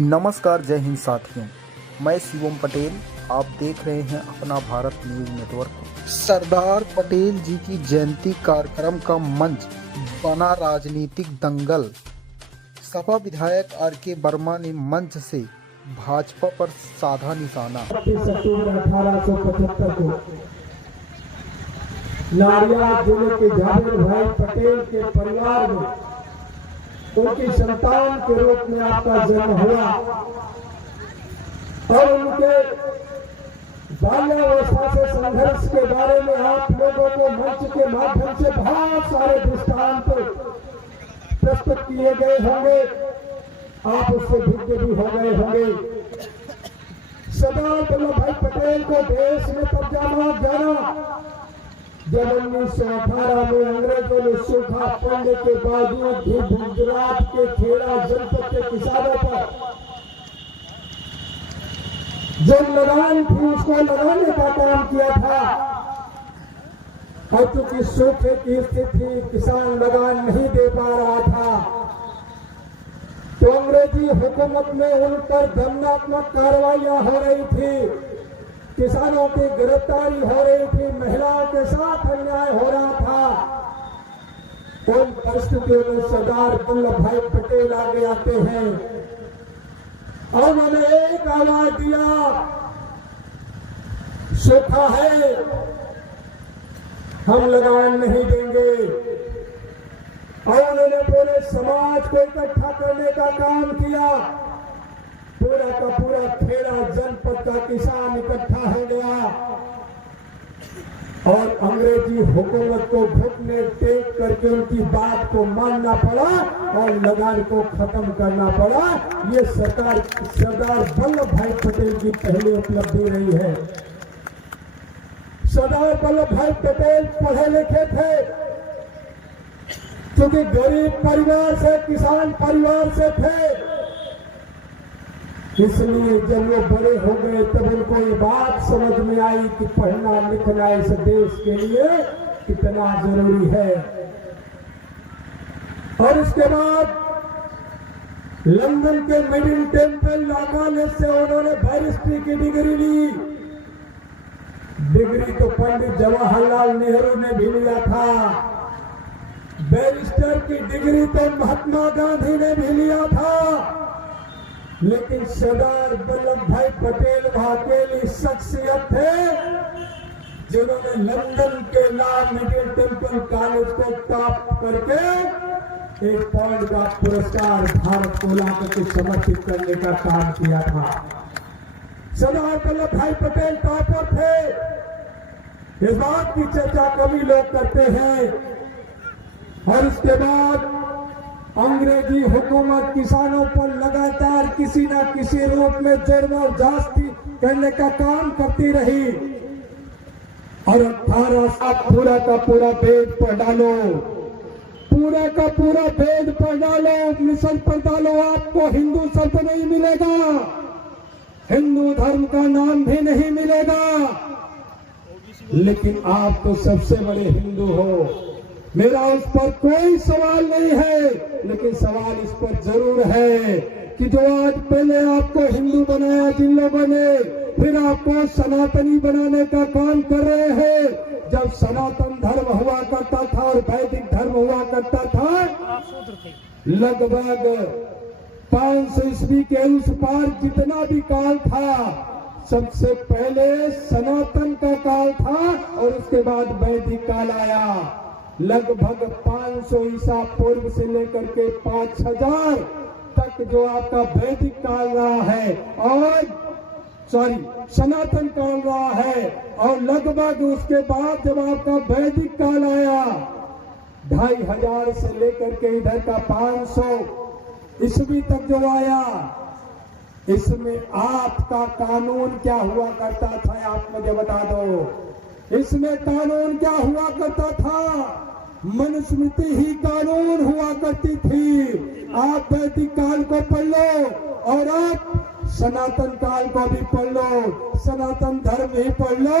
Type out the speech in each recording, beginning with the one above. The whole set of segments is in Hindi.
नमस्कार, जय हिंद साथियों। मैं शिवम पटेल, आप देख रहे हैं अपना भारत न्यूज नेटवर्क। सरदार पटेल जी की जयंती कार्यक्रम का मंच बना राजनीतिक दंगल। सपा विधायक आर.के. वर्मा ने मंच से भाजपा पर साधा निशाना। 31 अक्टूबर 1875 को नारियाद जिले के जाबिर भाई पटेल के परिवार में उनकी संतान के रूप में आपका जन्म हुआ और उनके बाल्यावस्था से संघर्ष के बारे में आप लोगों को मंच के माध्यम से बहुत सारे दृष्टांत प्रस्तुत किए गए होंगे। आप उससे भिन्न भी हो गए होंगे। सरदार वल्लभ भाई पटेल को देश में तब जाना जब 1918 में अंग्रेजों ने सूखा पड़ने के बावजूद भी गुजरात के खेड़ा जनपद के किसानों पर जो लगान थी उसको लगाने का काम किया था। और चूंकि सूखे की स्थिति किसान लगान नहीं दे पा रहा था तो अंग्रेजी हुकूमत में उन पर दंडात्मक कार्रवाइयां हो रही थी, किसानों की गिरफ्तारी हो रही थी, महिलाओं के साथ अन्याय हो रहा था। उन परिस्थितियों में सरदार वल्लभ भाई पटेल आगे आते हैं और उन्होंने एक आवाज दिया, सूखा है, हम लगान नहीं देंगे। और उन्होंने पूरे समाज को इकट्ठा करने का काम किया। पूरा का पूरा खेड़ा जनपद का किसान इकट्ठा हो गया और अंग्रेजी हुकूमत को घुटने टेक करके उनकी बात को मानना पड़ा और लगान को खत्म करना पड़ा। ये सरदार वल्लभ भाई पटेल की पहली उपलब्धि रही है। सरदार वल्लभ भाई पटेल पढ़े लिखे थे, क्योंकि गरीब परिवार से, किसान परिवार से थे, इसलिए जब वो बड़े हो गए तब उनको ये बात समझ में आई कि पढ़ना लिखना इस देश के लिए कितना जरूरी है। और इसके बाद लंदन के मिडिल टेम्पल लॉ कॉलेज से उन्होंने बैरिस्ट्री की डिग्री ली। डिग्री तो पंडित जवाहरलाल नेहरू ने भी लिया था, बैरिस्टर की डिग्री तो महात्मा गांधी ने भी लिया था, लेकिन सरदार वल्लभ भाई पटेल अकेली शख्सियत थे जिन्होंने लंदन के लॉ मिडिल टेम्पल कॉलेज को टॉप करके एक पॉइंट का पुरस्कार भारत को लाकर के समर्पित करने का काम किया था। सरदार वल्लभ भाई पटेल टॉपर थे, इस बात की चर्चा कभी लोग करते हैं। और इसके बाद अंग्रेजी हुकूमत किसानों पर लगातार किसी न किसी रूप में जबरदस्ती करने का काम करती रही और 18 साल पूरा का पूरा वेद पढ़ डालो, पूरा का पूरा वेद पढ़ डालो, मिशन पढ़ डालो, आपको हिंदू शब्द नहीं मिलेगा, हिंदू धर्म का नाम भी नहीं मिलेगा। लेकिन आप तो सबसे बड़े हिंदू हो, मेरा उस पर कोई सवाल नहीं है, लेकिन सवाल इस पर जरूर है कि जो आज पहले आपको हिंदू बनाया जिन लोगों ने, फिर आपको सनातनी बनाने का काम कर रहे हैं। जब सनातन धर्म हुआ करता था और वैदिक धर्म हुआ करता था, लगभग 500 ईस्वी के उस पार जितना भी काल था, सबसे पहले सनातन का काल था और उसके बाद वैदिक काल आया। लगभग 500 ईसा पूर्व से लेकर के 5000 तक जो आपका वैदिक काल रहा है और सनातन काल रहा है, और लगभग उसके बाद जब आपका वैदिक काल आया 2500 से लेकर के इधर का 500 ईस्वी तक जो आया, इसमें आपका कानून क्या हुआ करता था, आप मुझे बता दो। इसमें कानून क्या हुआ करता था? मनुस्मृति ही कानून हुआ करती थी। आप वैदिक काल को पढ़ लो और आप सनातन काल को भी पढ़ लो, सनातन धर्म ही पढ़ लो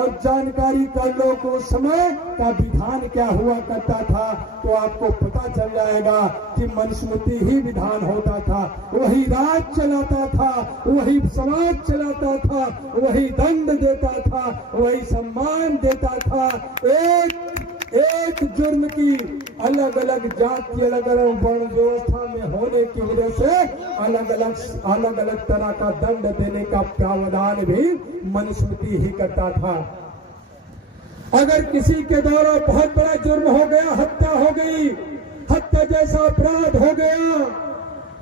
और जानकारी कर लो कि उस समय का विधान क्या हुआ करता था, तो आपको पता चल जाएगा कि मनुस्मृति ही विधान होता था, वही राज चलाता था, वही समाज चलाता था, वही दंड देता था, वही सम्मान देता था। एक जुर्म की अलग अलग जाति, अलग अलग वर्ण व्यवस्था में होने की वजह से अलग अलग तरह का दंड देने का प्रावधान भी मनुस्मृति ही करता था। अगर किसी के द्वारा बहुत बड़ा जुर्म हो गया, हत्या हो गई, हत्या जैसा अपराध हो गया,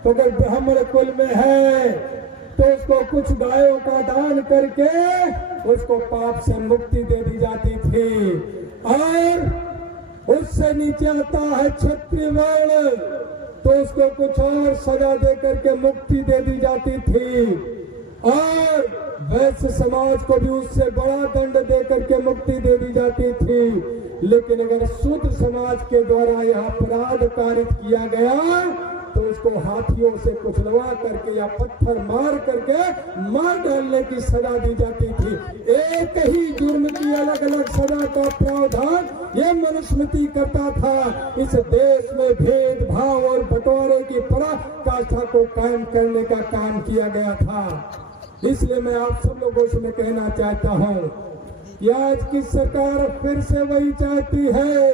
तो अगर ब्राह्मण कुल में है तो उसको कुछ गायों का दान करके उसको पाप से मुक्ति दे दी जाती थी। और उससे नीचे आता है क्षत्रिय वर्ण, तो उसको कुछ और सजा दे करके मुक्ति दे दी जाती थी। और वैश्य समाज को भी उससे बड़ा दंड दे करके मुक्ति दे दी जाती थी। लेकिन अगर शूद्र समाज के द्वारा यह अपराध कारित किया गया तो उसको हाथियों से कुचलवा करके या पत्थर मार करके मार डालने की सजा दी जाती थी। एक ही जुर्म की अलग अलग सजा का प्रावधान ये मनुस्मृति करता था। इस देश में भेदभाव और बंटवारे की पराकाष्ठा को कायम करने का काम किया गया था। इसलिए मैं आप सब लोगों से मैं कहना चाहता हूँ कि आज की सरकार फिर से वही चाहती है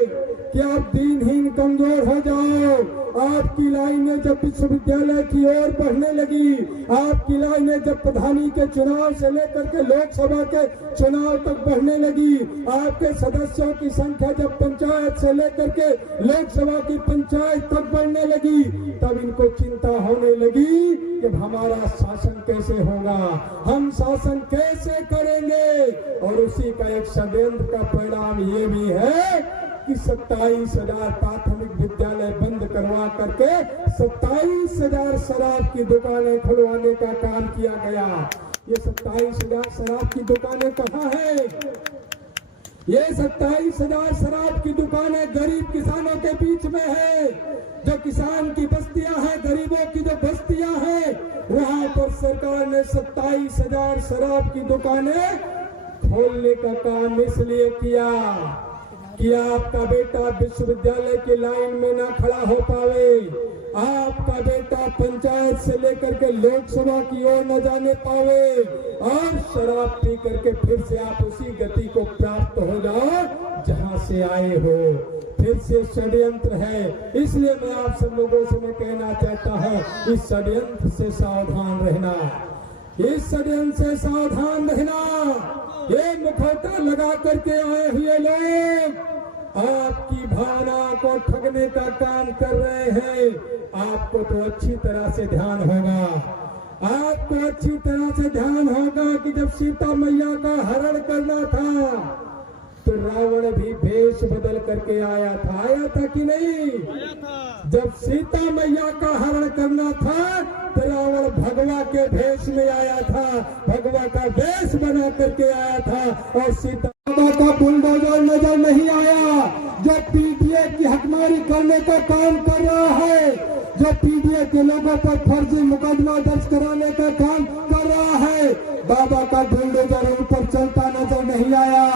कि आप दीनहीन कमजोर हो जाओ। आपकी लाइनें जब विश्वविद्यालय की ओर बढ़ने लगी, आपकी लाइनें जब प्रधानी के चुनाव से लेकर के लोकसभा के चुनाव तक बढ़ने लगी, आपके सदस्यों की संख्या जब पंचायत से लेकर के लोकसभा की पंचायत तक बढ़ने लगी, तब इनको चिंता होने लगी कि हमारा शासन कैसे होगा, हम शासन कैसे करेंगे। और उसी का एक षड्यंत्र का परिणाम ये भी है कि 27,000 प्राथमिक विद्यालय बंद करवा करके 27,000 शराब की दुकानें खुलवाने का काम किया गया। ये 27,000 शराब की दुकानें कहाँ है? ये 27,000 शराब की दुकानें गरीब किसानों के बीच में है। जो किसान की बस्तियां हैं, गरीबों की जो बस्तियां हैं, वहां पर सरकार ने 27,000 शराब की दुकानें खोलने का काम इसलिए किया कि आपका बेटा विश्वविद्यालय की लाइन में ना खड़ा हो पावे, आपका बेटा पंचायत से लेकर के लोकसभा की ओर न जाने पावे और शराब पी करके फिर से आप उसी गति को प्राप्त हो जाओ जहां से आए हो। फिर से षड्यंत्र है। इसलिए मैं आप सब लोगों से मैं कहना चाहता हूं, इस षड्यंत्र से सावधान रहना, इस षड्यंत्र से सावधान रहना। ये मुखौटा लगा करके आए हुए लोग आपकी भावना को ठगने का काम कर रहे हैं। आपको तो अच्छी तरह से ध्यान होगा, आपको अच्छी तरह से ध्यान होगा कि जब सीता मैया का हरण करना था तो रावण भी भेष बदल करके आया था कि नहीं? जब सीता मैया का हरण करना था तो रावण भगवा के भेष में आया था, भगवा का वेश बना करके आया था। और सीता का बुलडोजर नजर नहीं आया जो पीडीए की हकमारी करने का काम कर रहा है, जो पीडीए के लोगों पर फर्जी मुकदमा दर्ज कराने का काम कर रहा है। बाबा का बुलडोजर उन पर चलता नजर नहीं आया।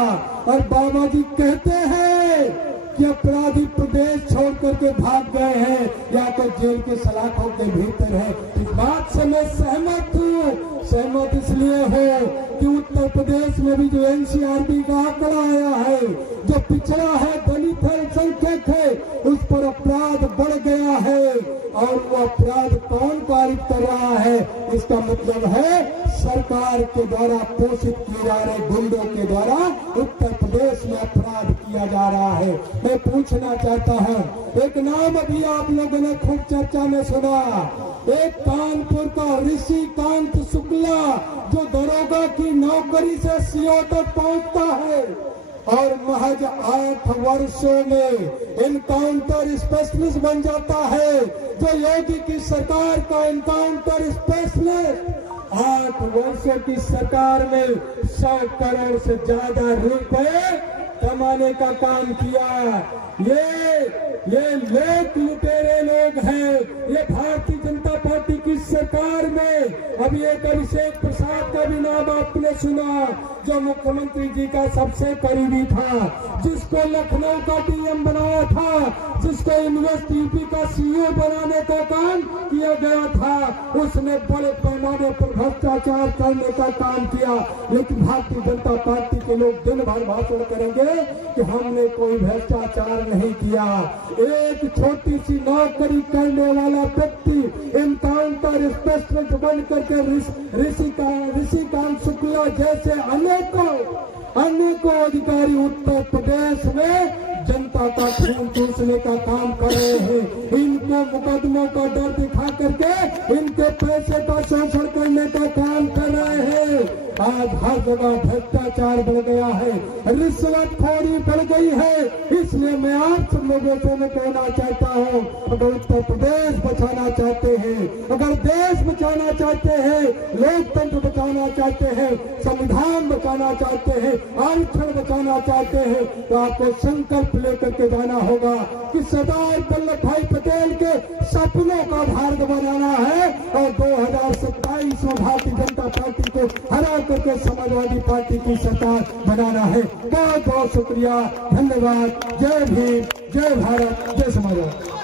और बाबा जी कहते हैं कि अपराधी प्रदेश छोड़ करके भाग गए हैं या तो जेल के सलाखों के भीतर है। इस बात से मैं सहमत हूँ। सहमत इसलिए हो कि उत्तर प्रदेश में भी जो एनसीआरबी का आंकड़ा आया है, जो पिछड़ा है, दलित है, अल्पसंख्यक है, उस पर अपराध बढ़ गया है। और वो अपराध कौन कारित कर रहा है? इसका मतलब है सरकार के द्वारा पोषित किए जा रहे गुंडों के द्वारा उत्तर प्रदेश में अपराध किया जा रहा है। मैं पूछना चाहता हूँ, एक नाम अभी आप लोगों ने खूब चर्चा में सुना, एक कानपुर का ऋषिकांत शुक्ला जो दरोगा की नौकरी से सीओ तक पहुंचता है और महज 8 वर्षों में इनकाउंटर स्पेशलिस्ट बन जाता है। जो योगी की सरकार का इनकाउंटर स्पेशलिस्ट 8 वर्षों की सरकार में 100 करोड़ से ज्यादा रुपए कमाने का काम किया। ये लोग लुटेरे लोग हैं। ये भारतीय जनता पार्टी की सरकार में अभी एक अभिषेक प्रसाद का भी नाम आपने सुना, जो मुख्यमंत्री जी का सबसे करीबी था, जिसको लखनऊ का डीएम बनाया था, जिसको इन्वेस्ट यूपी का सीईओ बनाने का काम किया गया था। उसने बड़े पैमाने पर भ्रष्टाचार करने का काम किया। लेकिन भारतीय जनता पार्टी के लोग दिन भर भाषण करेंगे कि हमने कोई भ्रष्टाचार नहीं किया। एक छोटी सी नौकरी करने वाला व्यक्ति इनकाउंटर स्पेशलिस्ट बन करके ऋषिकांत शुक्ला जैसे अनेकों अधिकारी उत्तर प्रदेश में जनता का खून चूसने का काम कर रहे हैं। इनको मुकदमों का डर दिखा करके इनके पैसे का शोषण करने का काम कर रहे हैं। आज हर जगह भ्रष्टाचार बढ़ गया है, रिश्वतखोरी बढ़ गई है। इसलिए मैं आप सब लोगों से मैं कहना चाहता हूँ, अगर उत्तर प्रदेश बचाना चाहते हैं, अगर देश बचाना चाहते हैं, लोकतंत्र बचाना चाहते हैं, संविधान बचाना चाहते हैं, आरक्षण बचाना चाहते हैं, तो आपको संकल्प लेकर के जाना होगा कि सरदार वल्लभ भाई पटेल के सपनों का भारत बनाना है और 2027 में भारतीय जनता पार्टी को हरा करके समाजवादी पार्टी की सरकार बनाना है। बहुत बहुत शुक्रिया, धन्यवाद। जय भीम, जय भारत, जय समाजवाद।